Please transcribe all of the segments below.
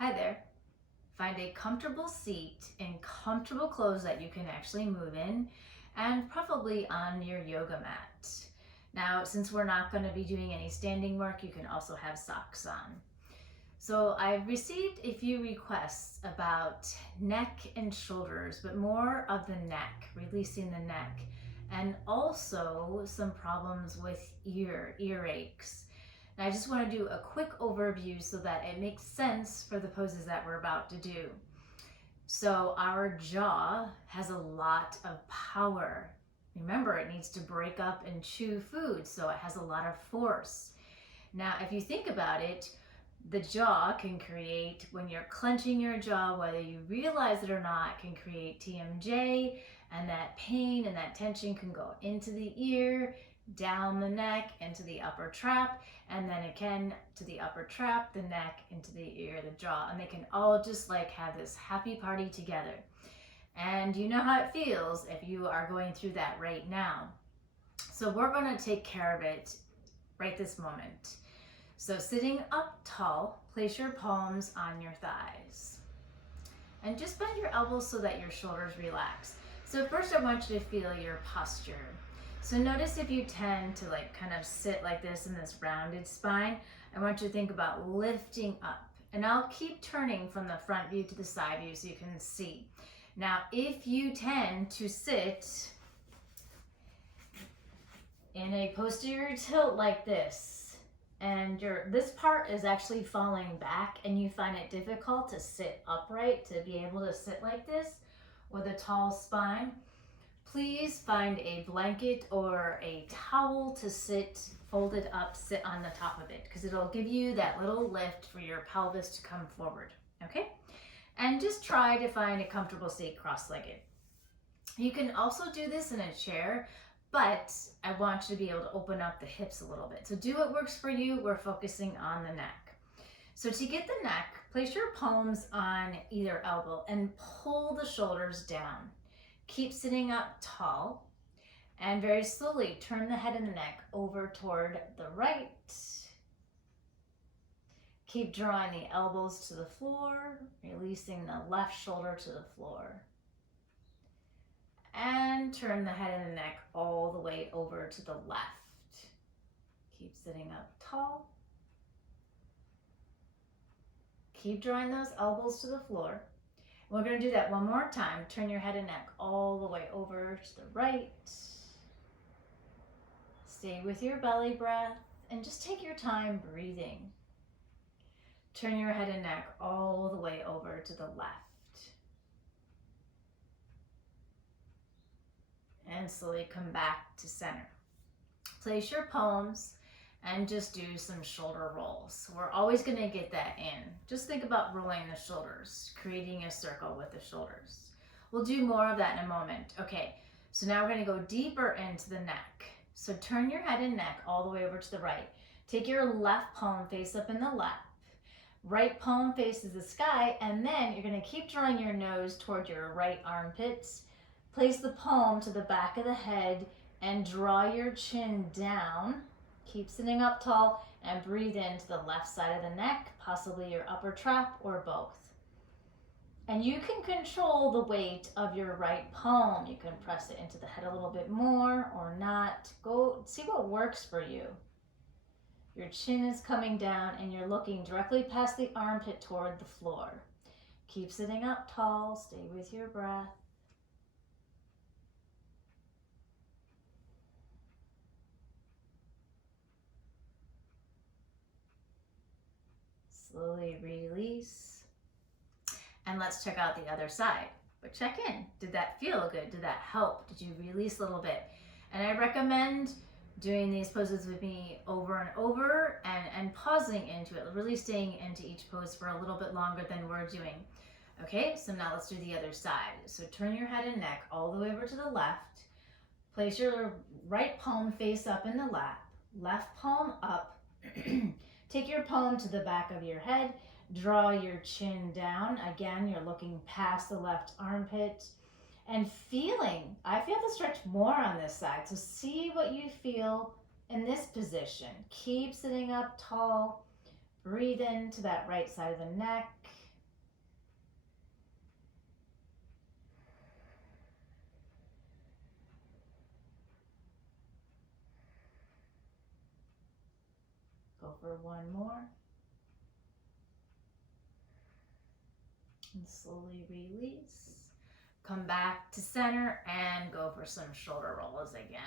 Hi there. Find a comfortable seat in comfortable clothes that you can actually move in, and preferably on your yoga mat. Now, since we're not going to be doing any standing work, you can also have socks on. So I've received a few requests about neck and shoulders, but more of the neck, releasing the neck, and also some problems with earaches. And I just want to do a quick overview so that it makes sense for the poses that we're about to do. So our jaw has a lot of power. Remember, it needs to break up and chew food, so it has a lot of force. Now, if you think about it, the jaw can create, when you're clenching your jaw, whether you realize it or not, can create TMJ, and that pain and that tension can go into the ear, down the neck, into the upper trap, and then again to the upper trap, the neck, into the ear, the jaw, and they can all just like have this happy party together. And you know how it feels if you are going through that right now. So we're going to take care of it right this moment. So sitting up tall, place your palms on your thighs. And just bend your elbows so that your shoulders relax. So first I want you to feel your posture. So notice if you tend to kind of sit like this in this rounded spine, I want you to think about lifting up. And I'll keep turning from the front view to the side view so you can see. Now, if you tend to sit in a posterior tilt like this, and this part is actually falling back and you find it difficult to sit upright, to be able to sit like this with a tall spine, please find a blanket or a towel to sit folded up, sit on the top of it, because it'll give you that little lift for your pelvis to come forward, okay? And just try to find a comfortable seat cross-legged. You can also do this in a chair, but I want you to be able to open up the hips a little bit. So do what works for you. We're focusing on the neck. So to get the neck, place your palms on either elbow and pull the shoulders down. Keep sitting up tall and very slowly turn the head and the neck over toward the right. Keep drawing the elbows to the floor, releasing the left shoulder to the floor. And turn the head and the neck all the way over to the left. Keep sitting up tall. Keep drawing those elbows to the floor. We're going to do that one more time. Turn your head and neck all the way over to the right. Stay with your belly breath and just take your time breathing. Turn your head and neck all the way over to the left. And slowly come back to center. Place your palms and just do some shoulder rolls. We're always going to get that in. Just think about rolling the shoulders, creating a circle with the shoulders. We'll do more of that in a moment. Okay, so now we're going to go deeper into the neck. So turn your head and neck all the way over to the right. Take your left palm face up in the lap. Right palm faces the sky, and then you're going to keep drawing your nose toward your right armpits. Place the palm to the back of the head and draw your chin down. Keep sitting up tall and breathe into the left side of the neck, possibly your upper trap or both. And you can control the weight of your right palm. You can press it into the head a little bit more or not. Go see what works for you. Your chin is coming down and you're looking directly past the armpit toward the floor. Keep sitting up tall, stay with your breath. Slowly release. And let's check out the other side. But check in. Did that feel good? Did that help? Did you release a little bit? And I recommend doing these poses with me over and over and pausing into it, really staying into each pose for a little bit longer than we're doing. Okay, so now let's do the other side. So turn your head and neck all the way over to the left. Place your right palm face up in the lap, left palm up. Take your palm to the back of your head, draw your chin down. Again, you're looking past the left armpit and feeling, I feel the stretch more on this side. So see what you feel in this position. Keep sitting up tall. Breathe into that right side of the neck. Go for one more. And slowly release. Come back to center and go for some shoulder rolls again.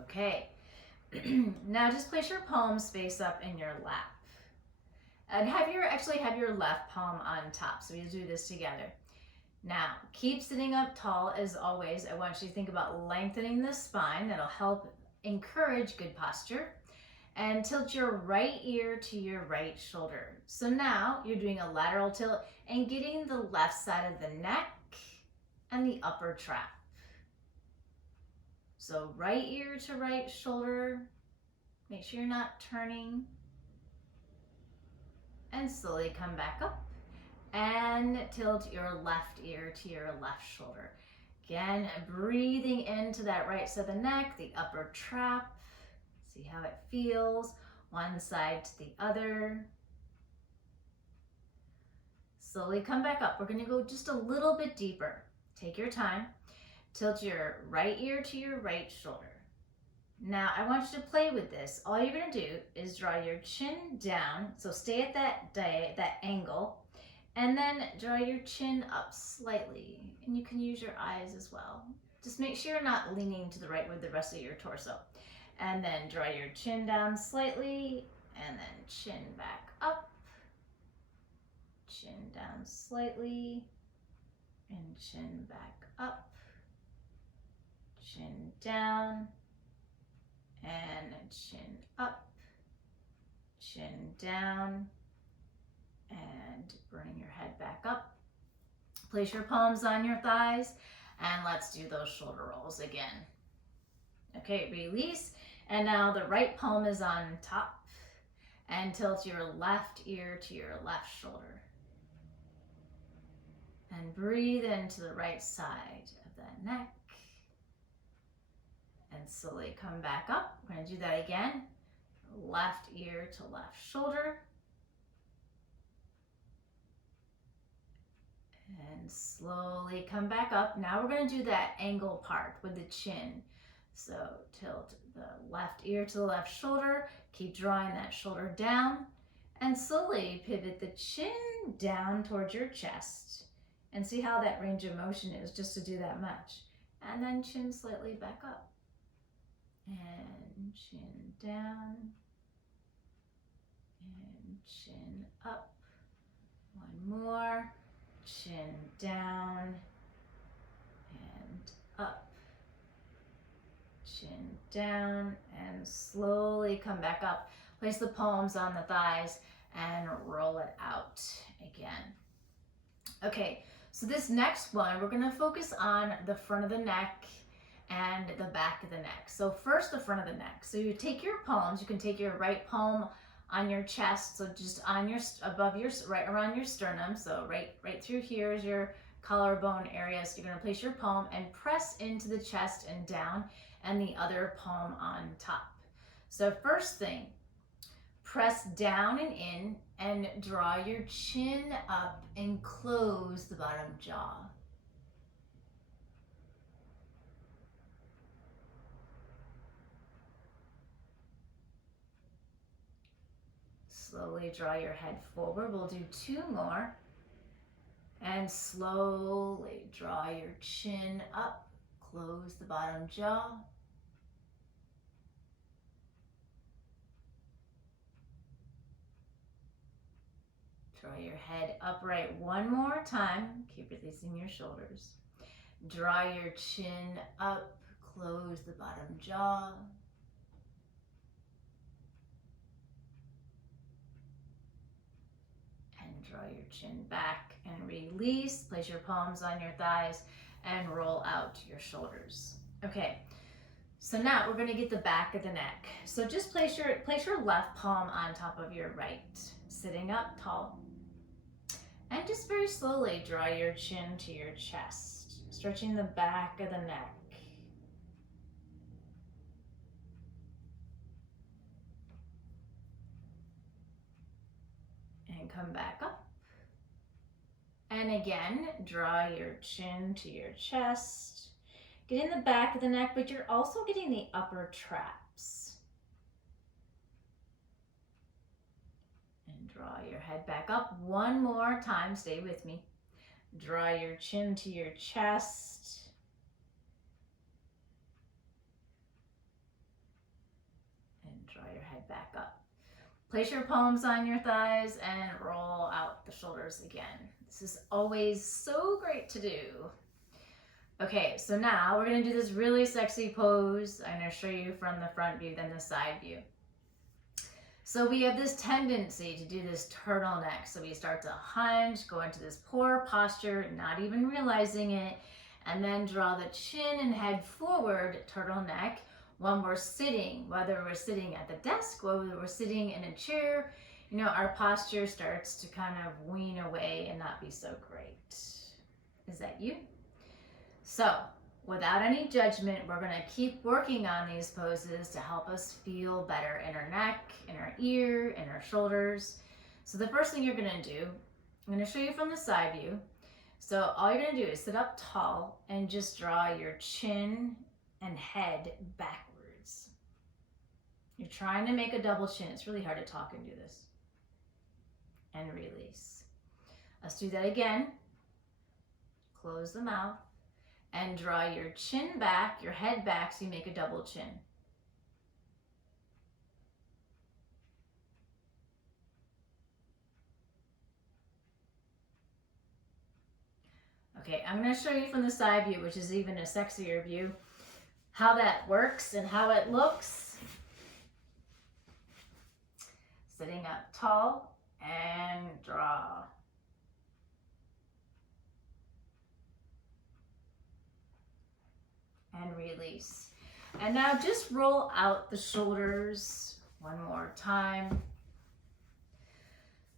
Okay. Now just place your palms face up in your lap. And have your left palm on top. So we'll do this together. Now, keep sitting up tall as always. I want you to think about lengthening the spine. That'll help encourage good posture. And tilt your right ear to your right shoulder. So now you're doing a lateral tilt and getting the left side of the neck and the upper trap. So right ear to right shoulder. Make sure you're not turning. And slowly come back up. And tilt your left ear to your left shoulder. Again, breathing into that right side of the neck, the upper trap. See how it feels, one side to the other. Slowly come back up. We're gonna go just a little bit deeper. Take your time. Tilt your right ear to your right shoulder. Now, I want you to play with this. All you're gonna do is draw your chin down. So stay at that angle. And then draw your chin up slightly. And you can use your eyes as well. Just make sure you're not leaning to the right with the rest of your torso. And then draw your chin down slightly, and then chin back up, chin down slightly, and chin back up, chin down, and chin up, chin down, and bring your head back up. Place your palms on your thighs, and let's do those shoulder rolls again. Okay, release. And now the right palm is on top. And tilt your left ear to your left shoulder. And breathe into the right side of that neck. And slowly come back up. We're going to do that again. Left ear to left shoulder. And slowly come back up. Now we're going to do that angle part with the chin. So tilt the left ear to the left shoulder, keep drawing that shoulder down, and slowly pivot the chin down towards your chest. And see how that range of motion is, just to do that much. And then chin slightly back up. And chin down, and chin up. One more, chin down, and up. Chin down, and slowly come back up. Place the palms on the thighs and roll it out again. Okay, so this next one, we're gonna focus on the front of the neck and the back of the neck. So first, the front of the neck. So you take your palms, you can take your right palm on your chest, so just on your, above your, right around your sternum. So right through here is your collarbone area. So you're gonna place your palm and press into the chest and down, and the other palm on top. So first thing, press down and in and draw your chin up and close the bottom jaw. Slowly draw your head forward. We'll do two more. And slowly draw your chin up, close the bottom jaw. Draw your head upright one more time. Keep releasing your shoulders. Draw your chin up, close the bottom jaw. And draw your chin back and release. Place your palms on your thighs and roll out your shoulders. Okay, so now we're gonna get the back of the neck. So just place your left palm on top of your right, sitting up tall. And just very slowly draw your chin to your chest, stretching the back of the neck. And come back up. And again, draw your chin to your chest. Getting the back of the neck, but you're also getting the upper traps. draw your head back up one more time. Stay with me. Draw your chin to your chest. And draw your head back up. Place your palms on your thighs and roll out the shoulders again. This is always so great to do. Okay, so now we're gonna do this really sexy pose. I'm gonna show you from the front view, then the side view. So we have this tendency to do this turtleneck. So we start to hunch, go into this poor posture, not even realizing it, and then draw the chin and head forward, turtleneck, when we're sitting, whether we're sitting at the desk or whether we're sitting in a chair. You know, our posture starts to kind of wean away and not be so great. Is that you? So, without any judgment, we're going to keep working on these poses to help us feel better in our neck, in our ear, in our shoulders. So the first thing you're going to do, I'm going to show you from the side view. So all you're going to do is sit up tall and just draw your chin and head backwards. You're trying to make a double chin. It's really hard to talk and do this. And release. Let's do that again. Close the mouth. And draw your chin back, your head back, so you make a double chin. Okay, I'm going to show you from the side view, which is even a sexier view, how that works and how it looks. Sitting up tall and draw. And release. And now just roll out the shoulders one more time.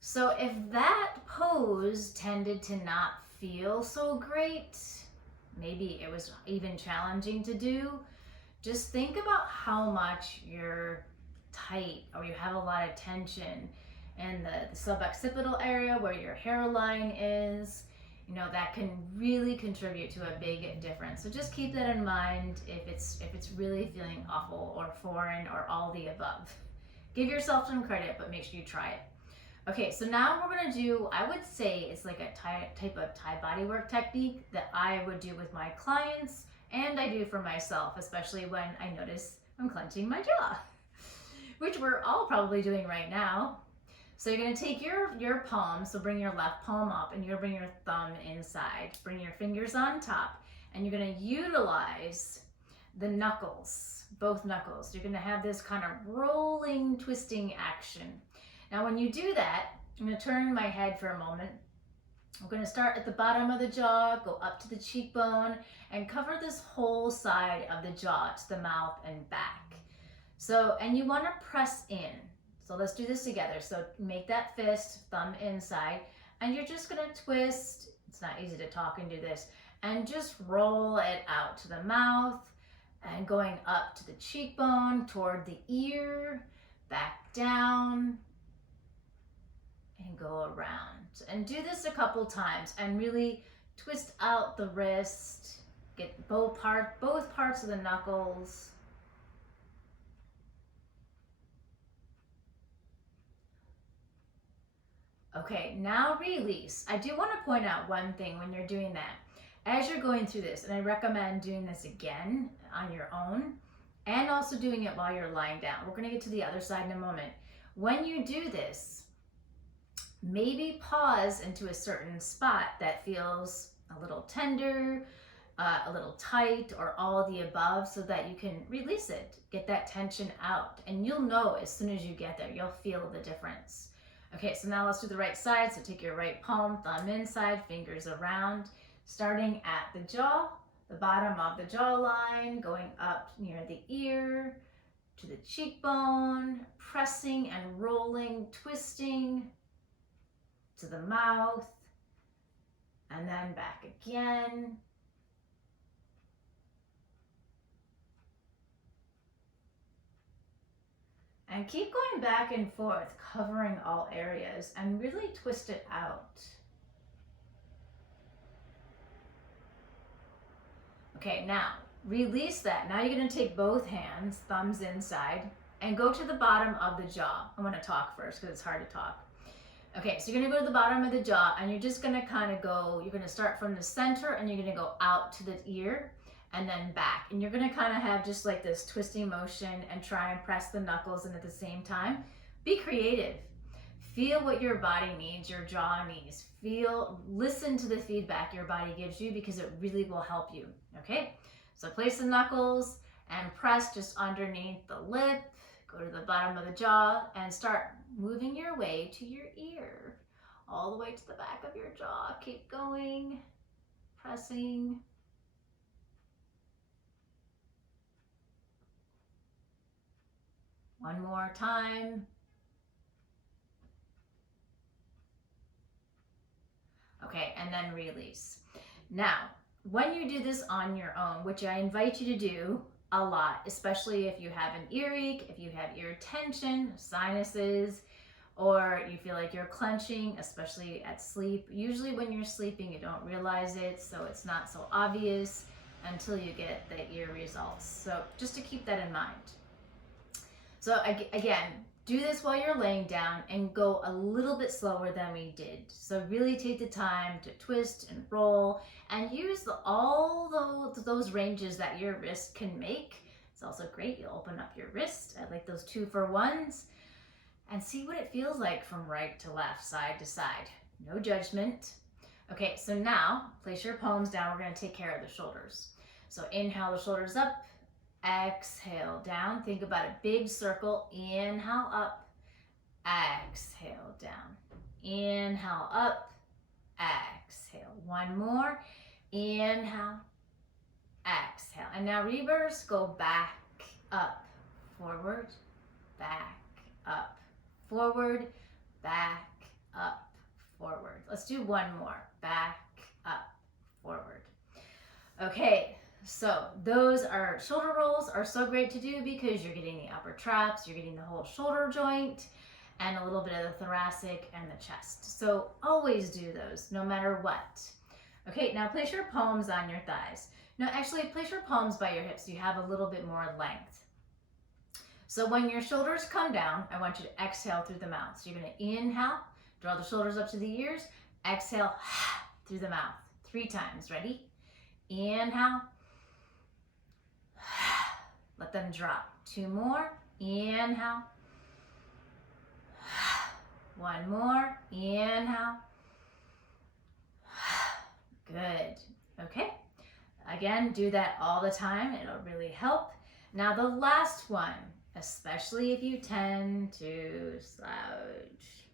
So if that pose tended to not feel so great, maybe it was even challenging to do, just think about how much you're tight or you have a lot of tension in the suboccipital area where your hairline is. You know, that can really contribute to a big difference. So just keep that in mind if it's really feeling awful or foreign or all the above. Give yourself some credit, but make sure you try it. Okay, so now we're gonna do, I would say it's like a type of Thai bodywork technique that I would do with my clients and I do for myself, especially when I notice I'm clenching my jaw, which we're all probably doing right now. So you're going to take your palm, so bring your left palm up and you're going to bring your thumb inside. Bring your fingers on top and you're going to utilize the knuckles, both knuckles. You're going to have this kind of rolling, twisting action. Now when you do that, I'm going to turn my head for a moment. I'm going to start at the bottom of the jaw, go up to the cheekbone, and cover this whole side of the jaw to the mouth and back. So, and you want to press in. So let's do this together. So make that fist, thumb inside, and you're just gonna twist. It's not easy to talk and do this. And just roll it out to the mouth and going up to the cheekbone, toward the ear, back down, and go around. And do this a couple times and really twist out the wrist, get both parts of the knuckles. Okay, now release. I do want to point out one thing when you're doing that. As you're going through this, and I recommend doing this again on your own, and also doing it while you're lying down. We're going to get to the other side in a moment. When you do this, maybe pause into a certain spot that feels a little tender, a little tight, or all of the above, so that you can release it, get that tension out. And you'll know as soon as you get there, you'll feel the difference. Okay, so now let's do the right side. So take your right palm, thumb inside, fingers around, starting at the jaw, the bottom of the jawline, going up near the ear, to the cheekbone, pressing and rolling, twisting to the mouth, and then back again. And keep going back and forth, covering all areas, and really twist it out. Okay, now release that. Now you're going to take both hands, thumbs inside, and go to the bottom of the jaw. I want to talk first because it's hard to talk. Okay, so you're gonna go to the bottom of the jaw and you're just gonna kind of go, you're gonna start from the center and you're gonna go out to the ear and then back. And you're gonna kind of have just like this twisting motion and try and press the knuckles in at the same time. Be creative. Feel what your body needs, your jaw needs. Listen to the feedback your body gives you because it really will help you, okay? So place the knuckles and press just underneath the lip, go to the bottom of the jaw and start moving your way to your ear, all the way to the back of your jaw. Keep going, pressing. One more time. Okay, and then release. Now, when you do this on your own, which I invite you to do a lot, especially if you have an earache, if you have ear tension, sinuses, or you feel like you're clenching, especially at sleep. Usually when you're sleeping, you don't realize it, so it's not so obvious until you get the ear results. So just to keep that in mind. So again, do this while you're laying down and go a little bit slower than we did. So really take the time to twist and roll and use all those ranges that your wrist can make. It's also great. You'll open up your wrist. I like those 2-for-1s. And see what it feels like from right to left, side to side. No judgment. Okay, so now place your palms down. We're going to take care of the shoulders. So inhale the shoulders up. Exhale down. Think about a big circle. Inhale up. Exhale down. Inhale up. Exhale. One more. Inhale. Exhale. And now reverse. Go back, up, forward, back, up, forward, back, up, forward. Let's do one more. Back, up, forward. Okay. So those are shoulder rolls are so great to do because you're getting the upper traps, you're getting the whole shoulder joint and a little bit of the thoracic and the chest. So always do those no matter what. Okay, now place your palms on your thighs. No, actually place your palms by your hips so you have a little bit more length. So when your shoulders come down, I want you to exhale through the mouth. So you're going to inhale, draw the shoulders up to the ears, exhale through the mouth 3 times. Ready? Inhale. Let them drop. 2 more. Inhale. 1 more. Inhale. Good. Okay. Again, do that all the time. It'll really help. Now the last one, especially if you tend to slouch.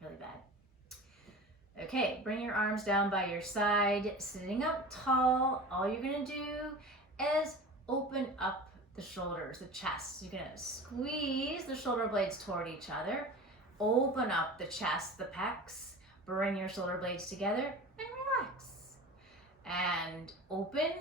Really bad. Okay, bring your arms down by your side, sitting up tall. All you're gonna do is open up the shoulders, the chest. You're gonna squeeze the shoulder blades toward each other, open up the chest, the pecs, bring your shoulder blades together and relax. And open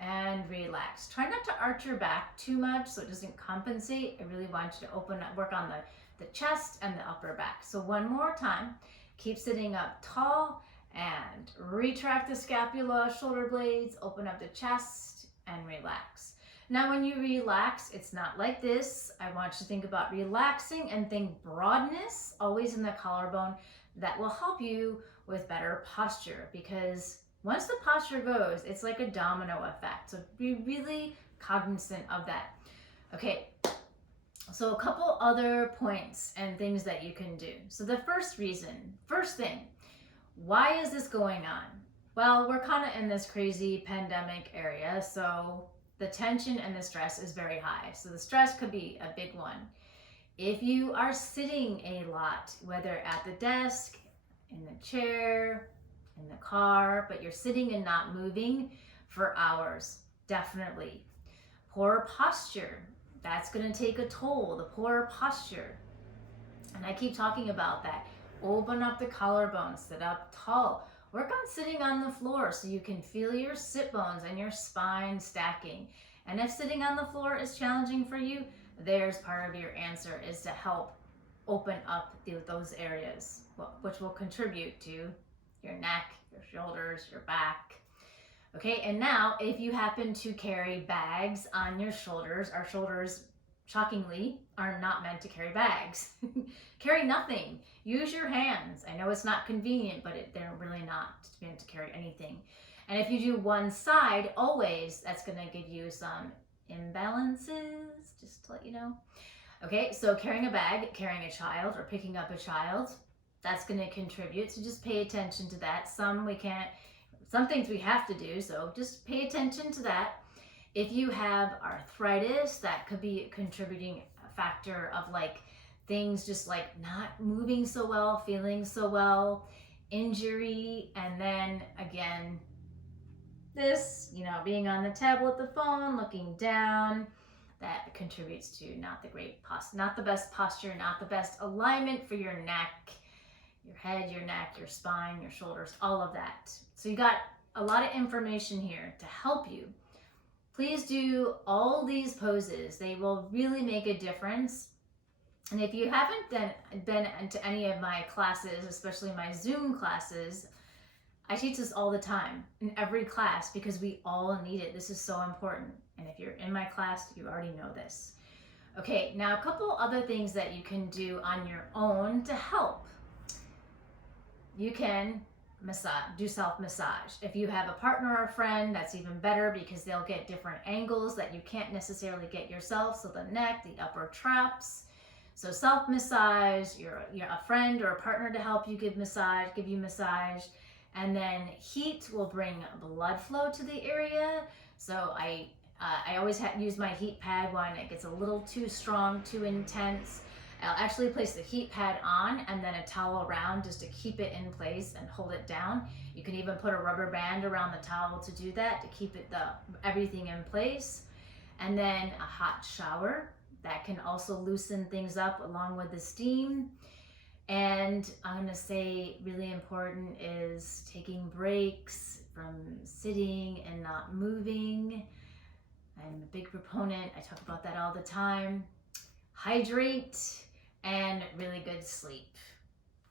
and relax. Try not to arch your back too much so it doesn't compensate. I really want you to open up, work on the chest and the upper back. So one more time. Keep sitting up tall and retract the scapula, shoulder blades, open up the chest and relax. Now when you relax, it's not like this. I want you to think about relaxing and think broadness, always in the collarbone. That will help you with better posture because once the posture goes, it's like a domino effect. So be really cognizant of that. Okay. So a couple other points and things that you can do. So the first thing, why is this going on? Well, we're kind of in this crazy pandemic area, so the tension and the stress is very high. So the stress could be a big one. If you are sitting a lot, whether at the desk, in the chair, in the car, but you're sitting and not moving for hours, definitely. Poor posture. That's going to take a toll, the poor posture. And I keep talking about that. Open up the collarbone, sit up tall. Work on sitting on the floor so you can feel your sit bones and your spine stacking. And if sitting on the floor is challenging for you, there's part of your answer is to help open up those areas, which will contribute to your neck, your shoulders, your back. Okay, and now if you happen to carry bags on your shoulders, our shoulders, shockingly, are not meant to carry bags. carry nothing. Use your hands. I know it's not convenient, but they're really not meant to carry anything. And if you do one side always, that's going to give you some imbalances, just to let you know. Okay, so carrying a bag, carrying a child, or picking up a child, that's going to contribute. So just pay attention to that. Some things we have to do, so just pay attention to that. If you have arthritis, that could be a contributing factor of like things just like not moving so well, feeling so well, injury, and then again, this, being on the tablet, the phone, looking down, that contributes to not the best posture, not the best alignment for your neck, your head, your neck, your spine, your shoulders, all of that. So you got a lot of information here to help you. Please do all these poses. They will really make a difference. And if you haven't been into any of my classes, especially my Zoom classes, I teach this all the time in every class because we all need it. This is so important. And if you're in my class, you already know this. Okay, now a couple other things that you can do on your own to help. You can do self-massage. If you have a partner or a friend, that's even better because they'll get different angles that you can't necessarily get yourself. So the neck, the upper traps. So self-massage, a friend or a partner to help you give you massage. And then heat will bring blood flow to the area. So I always use my heat pad when it gets a little too strong, too intense. I'll actually place the heat pad on and then a towel around just to keep it in place and hold it down. You can even put a rubber band around the towel to do that, to keep everything in place. And then a hot shower that can also loosen things up along with the steam. And I'm going to say really important is taking breaks from sitting and not moving. I'm a big proponent. I talk about that all the time. Hydrate and really good sleep.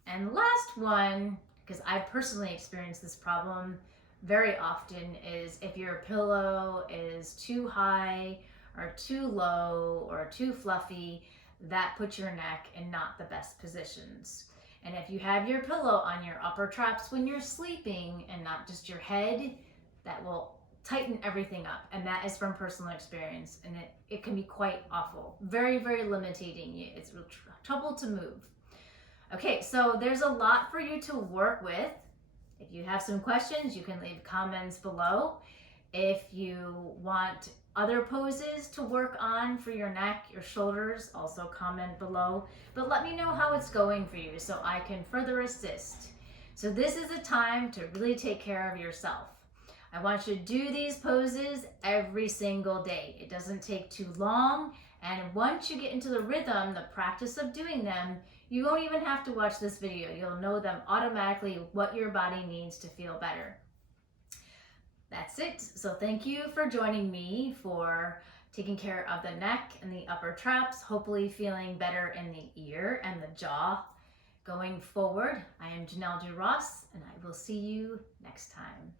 And last one, because I personally experienced this problem very often, is if your pillow is too high or too low or too fluffy, that puts your neck in not the best positions. And if you have your pillow on your upper traps when you're sleeping and not just your head, that will tighten everything up. And that is from personal experience. And it can be quite awful. Very, very limiting. It's trouble to move. Okay, so there's a lot for you to work with. If you have some questions, you can leave comments below. If you want other poses to work on for your neck, your shoulders, also comment below. But let me know how it's going for you so I can further assist. So this is a time to really take care of yourself. I want you to do these poses every single day. It doesn't take too long. And once you get into the rhythm, the practice of doing them, you won't even have to watch this video. You'll know them automatically, what your body needs to feel better. That's it. So thank you for joining me for taking care of the neck and the upper traps, hopefully feeling better in the ear and the jaw going forward. I am Janel and I will see you next time.